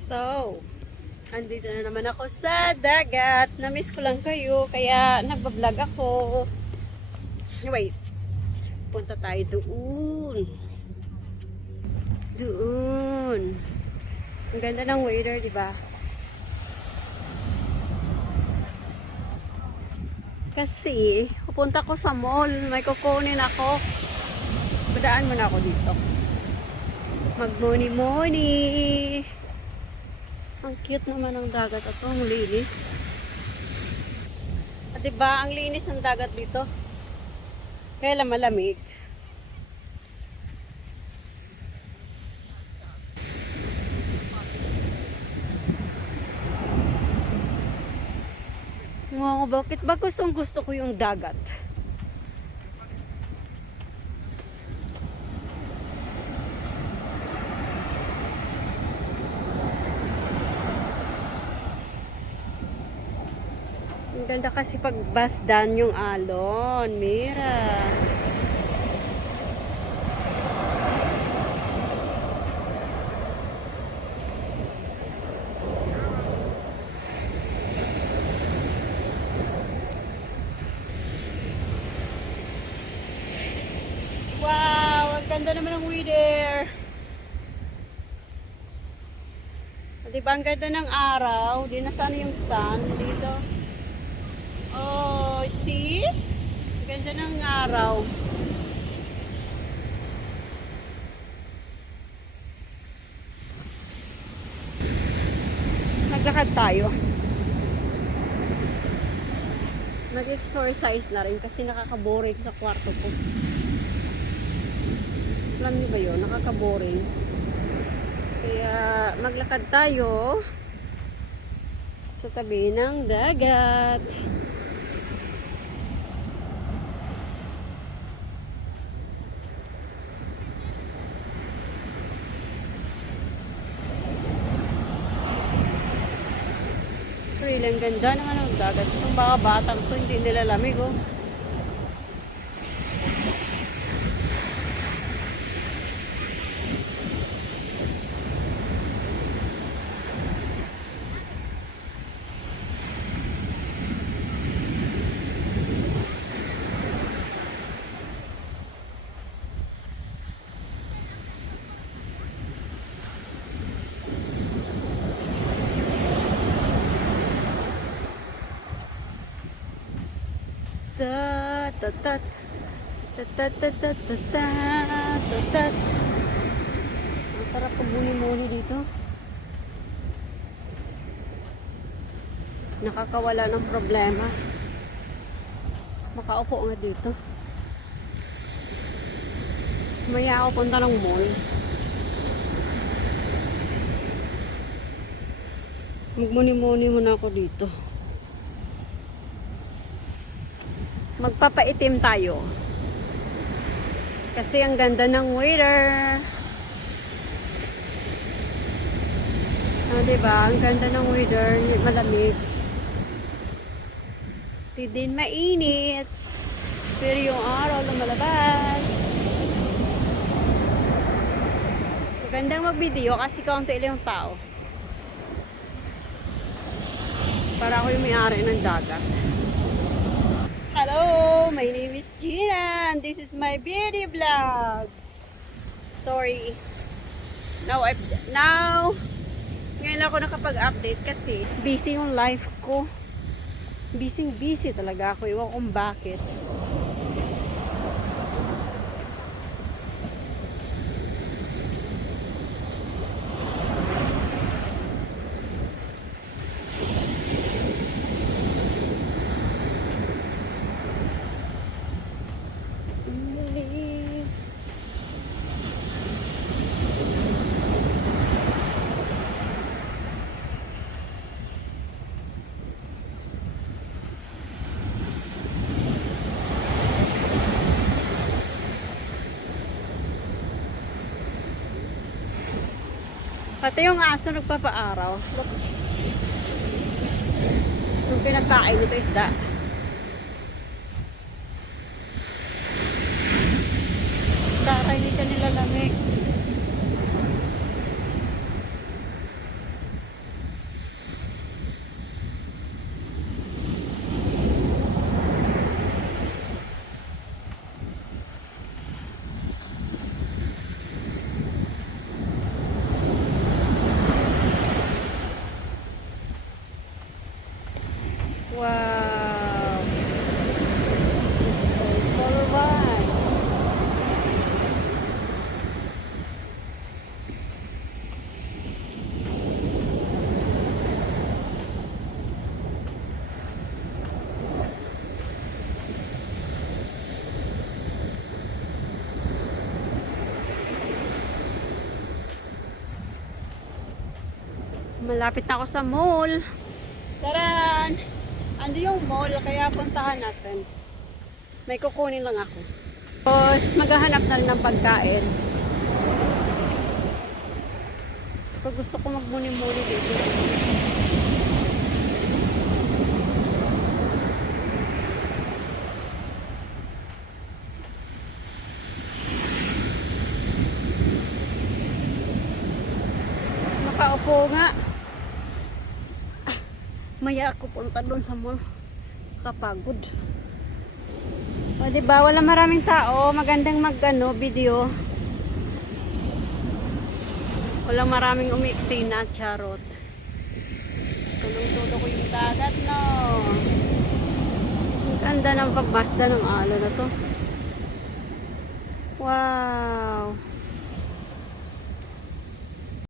So, andito na naman ako sa dagat. Na-miss ko lang kayo, kaya nagbablog ako. Wait, punta tayo doon. Doon. Ang ganda ng weather, di ba? Kasi, pupunta ko sa mall. May kukunin ako. Padaan mo na ako dito. Mag-money-money. Ang cute naman ng dagat ito. Ang linis. At diba, ang linis ng dagat dito. Kaya lang malamig. Wow, bakit ba gustong gusto ko yung dagat? Ang ganda kasi pag basdan yung alon. Mira. Wow, ang ganda naman ng weather. Diba ang ganda ng araw? Di na sana yung sun dito. Oh, see? Ang ganda ng araw. Naglakad tayo. Nag-exercise na rin kasi nakaka-boring sa kwarto ko. Alam niyo ba yun? Nakaka-boring. Kaya maglakad tayo sa tabi ng dagat. Really, ang ganda naman ng dagat. Itong mga batang to, hindi nila lamig, oh. Tatat tatat. Ang sarap pagmuni-muni dito. Nakakawala ng problema. Makaupo nga dito. Maya ako punta ng mall. Magmuni-muni muna ako dito. Magpapaitim tayo. Kasi ang ganda ng weather. Diba? Ang ganda ng weather. Malamig. Di din mainit. Pero yung araw lumalabas. Magandang mag-video kasi kaunti lang yung tao. Para ako yung may-ari ng dagat. Hello, my name is Gina and this is my beauty vlog. Sorry. Ngayon ako nakapag-update kasi busy yung life ko. Busy talaga ako. Iwan kung bakit. Pati yung aso nagpapaaraw. Look. Yung pinagkain nito isda. Taray, hindi siya nilalamig. Malapit na ako sa mall. Taran! Ando yung mall, kaya puntahan natin. May kukunin lang ako. Tapos, maghahanap na rin ng pagkain. Pag gusto ko magmuni-muni dito. Nakaupo nga. Maya ako punta doon sa mall. Kapagod. O diba, wala maraming tao. Magandang video. Wala maraming umiksina, charot. Tulong-tulo ko yung dagat, no. Ang ganda ng pagbasda ng alon na to. Wow.